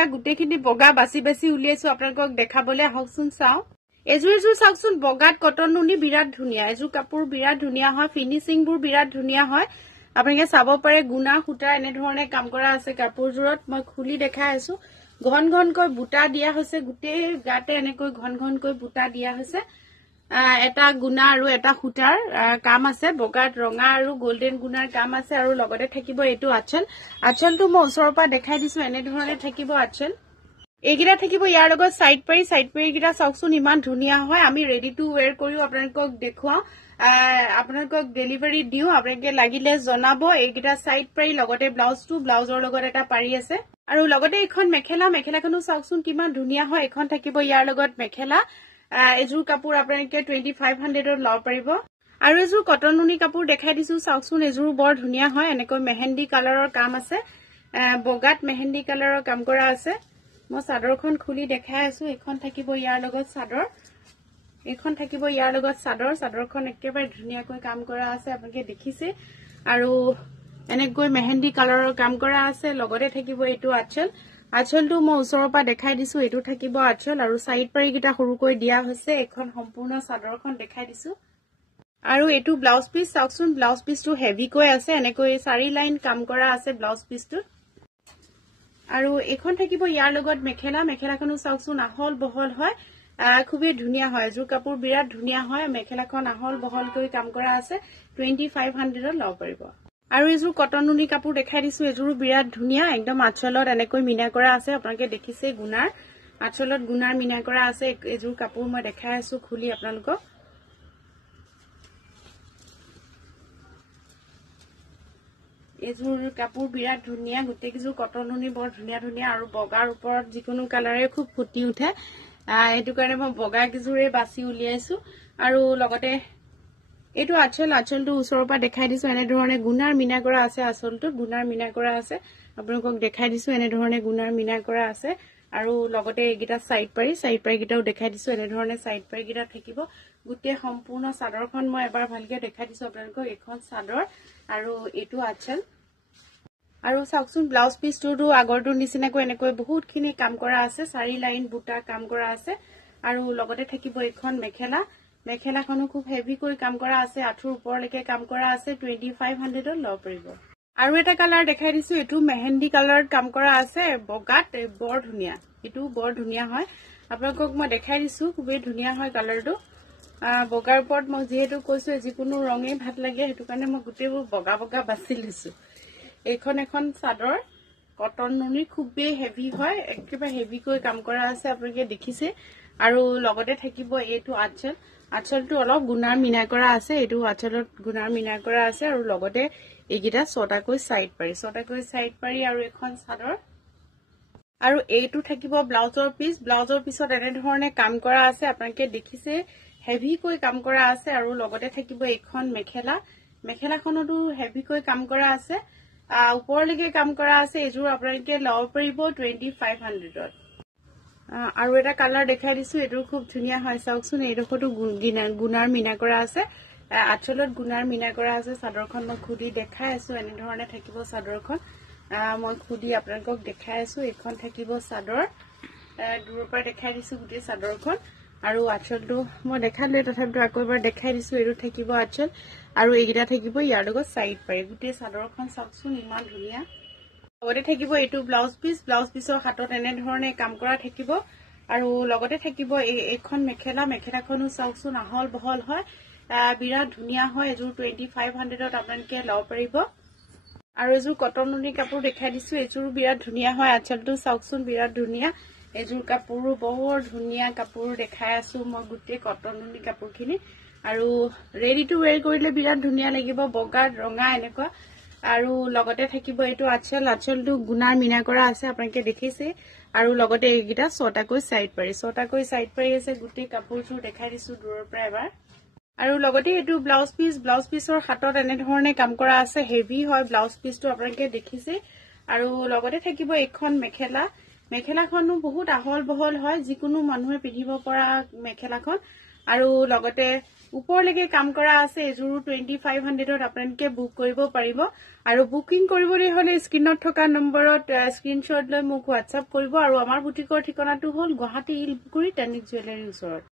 পৰা গুটেখিনি বগা বাছি বাছি উলিয়াইছো আপোনালোকক দেখাবলৈ আহকচোন চাও এজুৰ চাওকচোন বগাত কটন নুনি বিৰাট ধুনিয়া এজুৰ কাপোৰ বিৰাট ধুনিয়া হয় ফিনিশিং বোৰ বিৰাট ধুনিয়া হয় আপোনালোকে চাব পাৰে গুনা খুটা এনে ধৰণে কাম কৰা আছে কাপোৰজোৰত মই খুলি দেখাই আছো ঘন ঘনকৈ বুটা দিয়া হৈছে গুটে গাতে এনেকৈ ঘন ঘনকৈ বুটা দিয়া হৈছে এটা গুনা আৰু এটা খুটাৰ কাম আছে বগাত ৰঙা আৰু গোল্ডেন গুনাৰ কাম আছে আৰু লগতে থাকিব এটো আচলটো মই ওচৰৰ পৰা দেখাই দিছো এনে ধৰণে থাকিব আচল এইগিটা থাকিব ইয়াৰ লগত সাইড পাৰি গিটা চাওকচোন ইমান ধুনিয়া হয় আমি ৰেডি টু ওয়্যাৰ কৰিও আপোনালোকক দেখুৱাও আপোনালোকক ডেলিভাৰী দিও আপোনালোকে লাগিলে জনাব এইগিটা সাইড পাৰি লগতে ব্লাউজৰ লগত এটা পাৰি আছে আৰু লগতে এখন মেখেলাখনো চাওকচোন কিমান ধুনিয়া হয় এখন থাকিব ইয়াৰ লগত মেখেলা এজুৰ কাপোৰ আপোনালোকে 2500 ত লব পাৰিব আৰু এজুৰ কটন নুনি কাপোৰ দেখাই দিছো চাওকচোন এজুৰ বৰ ধুনিয়া হয় এনেকৈ মেহেন্দি কালাৰৰ কাম আছে বগাত মেহেন্দি কালাৰৰ কাম কৰা আছে মই চাদৰখন খুলি দেখাই আছো এখন থাকিব ইয়াৰ লগত চাদৰখন একেবাৰে ধুনিয়াকৈ কাম কৰা আছে আপোনালোকে দেখিছে আৰু এনেকৈ মেহেন্দি কালাৰৰ কাম কৰা আছে লগতে থাকিব এটো আচলটো মই ওচৰৰ পৰা দেখাই দিছো এটো থাকিব আচল আৰু সাইড পাৰি গিটা সৰুকৈ দিয়া হৈছে এখন সম্পূৰ্ণ চাদৰখন দেখাই দিছো আৰু এটো ব্লাউজ পিস চাওকচোন ব্লাউজ পিসটো হেভি কৈ আছে এনেকৈ 4 লাইন কাম কৰা আছে ব্লাউজ পিসটো আৰু এখন থাকিব ইয়াৰ লগত মেখেলাখনো চাওকচোন আহল বহল হয় খুবেই ধুনিয়া হয় এজুৰ কাপোৰ বিৰাট ধুনিয়া হয় মেখেলাখন আহল বহলকৈ কাম কৰা আছে 2500 ত লব পাৰিব আৰু এজুৰ কটন নুনি কাপোৰ দেখাই দিছো এজুৰ বিৰাট ধুনিয়া একদম আচলত এনেকৈ মিনা কৰা আছে আপোনালোকে দেখিছে গুনাৰ আচলত গুনাৰ মিনা কৰা আছে এজুৰ কাপোৰ মই দেখাই আছো খুলি আপোনালোকক এজুৰ কাপোৰ বিৰাট ধুনিয়া গুটে কিজুৰ কটন নুনি বৰ ধুনিয়া আৰু বগাৰ ওপৰত যিকোনো কালাৰে খুব ফুটি উঠে এটো কাৰণে মই বগা কিজুৰে বাছি উলিয়াইছো আৰু লগতে এটো আচলটো ওচৰৰ পৰা দেখাই দিছো এনে ধৰণে গুনাৰ মিনা কৰা আছে আচলটো গুনাৰ মিনা কৰা আছে আপোনালোকক দেখাই দিছো এনে ধৰণে গুনাৰ মিনা কৰা আছে আৰু লগতে এইগিটা সাইড পাৰি গিটাও দেখাই দিছো এনে ধৰণে সাইড পাৰি গিটা থাকিব গুটে সম্পূৰ্ণ চাদৰখন মই এবাৰ ভালকে দেখাই দিছো আপোনালোকক এখন চাদৰ আৰু এটো আচল আৰু চাওকচোন ব্লাউজ পিসটো আগৰটো নিচিনাকৈ এনেকৈ বহুতখিনি কাম কৰা আছে 4 লাইন বুটা কাম কৰা আছে আৰু লগতে থাকিব এখন মেখেলাখনো খুব হেভি কৰি কাম কৰা আছে আঠুৰ ওপৰলৈকে কাম কৰা আছে 2500 ত লব পাৰিব আৰু এটা কালাৰ দেখাই দিছো এটো মেহেন্দি কালাৰত কাম কৰা আছে বগাত বৰ ধুনিয়া এটো বৰ ধুনিয়া হয় আপোনালোকক মই দেখাই দিছো খুবেই ধুনিয়া হয় কালাৰটো বগাৰ ওপৰত মই যেহেতু কৈছো যিকোনো ৰঙে ভাল লাগে হেতু কাৰণে মই গুটেবোৰ বগা বাছি লৈছো এখন চাদৰ কটন নুনি খুবেই হেভি হয় একেবাৰে হেভি কৈ কাম কৰা আছে আপোনালোকে দেখিছে আৰু লগতে থাকিব এটো আচলটো অলপ গুনাৰ মিনা কৰা আছে এটো আচলত গুনাৰ মিনা কৰা আছে আৰু লগতে এইগিটা ছটাকৈ সাইড পাৰি আৰু এখন চাদৰ আৰু এইটো থাকিব ব্লাউজৰ পিছত এনে ধৰণে কাম কৰা আছে আপোনালোকে দেখিছে হেভি কৈ কাম কৰা আছে আৰু লগতে থাকিব এখন মেখেলাখনতো হেভি কৈ কাম কৰা আছে ওপৰলৈকে কাম কৰা আছে এজুৰ আপোনালোকে লব পাৰিব 2500 ত আৰু এটা কালাৰ দেখাই দিছো এটো খুব ধুনিয়া হয় চাওকচোন এইডোখৰটো গুনাৰ মিনা কৰা আছে আচলত গুনাৰ মিনা কৰা আছে চাদৰখন মই খুলি দেখাই আছো এনে ধৰণে থাকিব চাদৰখন মই খুলি আপোনালোকক দেখাই আছো এখন থাকিব চাদৰ দূৰৰ পৰা দেখাই দিছো গুটে চাদৰখন আৰু আচলটো মই দেখালে তথাপিও আকৌ এবাৰ দেখাই দিছো এটো থাকিব আচল আৰু এইগিটা থাকিব ইয়াৰ লগত সাইড পাৰি গুটে চাদৰখন চাওকচোন ইমান ধুনিয়া লগতে থাকিব এটো ব্লাউজ পিসৰ হাতত এনে ধৰণে কাম কৰা থাকিব আৰু লগতে থাকিব এইখন মেখেলাখনো চাওকচোন আহল বহল হয় বিৰাট ধুনিয়া হয় এজুৰ 2500 ত আপোনালোকে লব পাৰিব আৰু এজুৰ কটন নুনি কাপোৰ দেখাই দিছো এজুৰ বিৰাট ধুনিয়া হয় আচলটো চাওকচোন বিৰাট ধুনিয়া এজুৰ কাপোৰো বৰ ধুনিয়া কাপোৰ দেখাই আছো মই গুটে কটন নুনি কাপোৰখিনি আৰু ৰেডি টু ওয়্যাৰ কৰিলে বিৰাট ধুনিয়া লাগিব বগা ৰঙা এনেকুৱা আৰু লগতে থাকিব এটো আচলটো গুনাৰ মিনা কৰা আছে আপোনালোকে দেখিছে আৰু লগতে এইগিটা ছটাকৈ সাইড পাৰি আছে গুটে কাপোৰটো দেখাই দিছো দূৰৰ পৰা এবাৰ আৰু লগতে এটো ব্লাউজ পিসৰ হাতত এনে ধৰণে কাম কৰা আছে হেভি হয় ব্লাউজ পিসটো আপোনালোকে দেখিছে আৰু লগতে থাকিব এখন মেখেলাখনো বহুত আহল বহল হয় যিকোনো মানুহে পিন্ধিব পৰা মেখেলাখন আৰু লগতে উপৰলৈকে কাম কৰা আছে এযোৰ 2500ত আপোনালোকে বুক কৰিব পাৰিব আৰু বুকিং কৰিবলৈ হলে স্ক্ৰিনত থকা নম্বৰত স্ক্ৰিনশ্বট লৈ মোক হোৱাটছআপ কৰিব আৰু আমাৰ বুটিকৰ ঠিকনাটো হ'ল গুৱাহাটী ইলপুখুৰী টেনিক জুৱেলাৰীৰ ওচৰত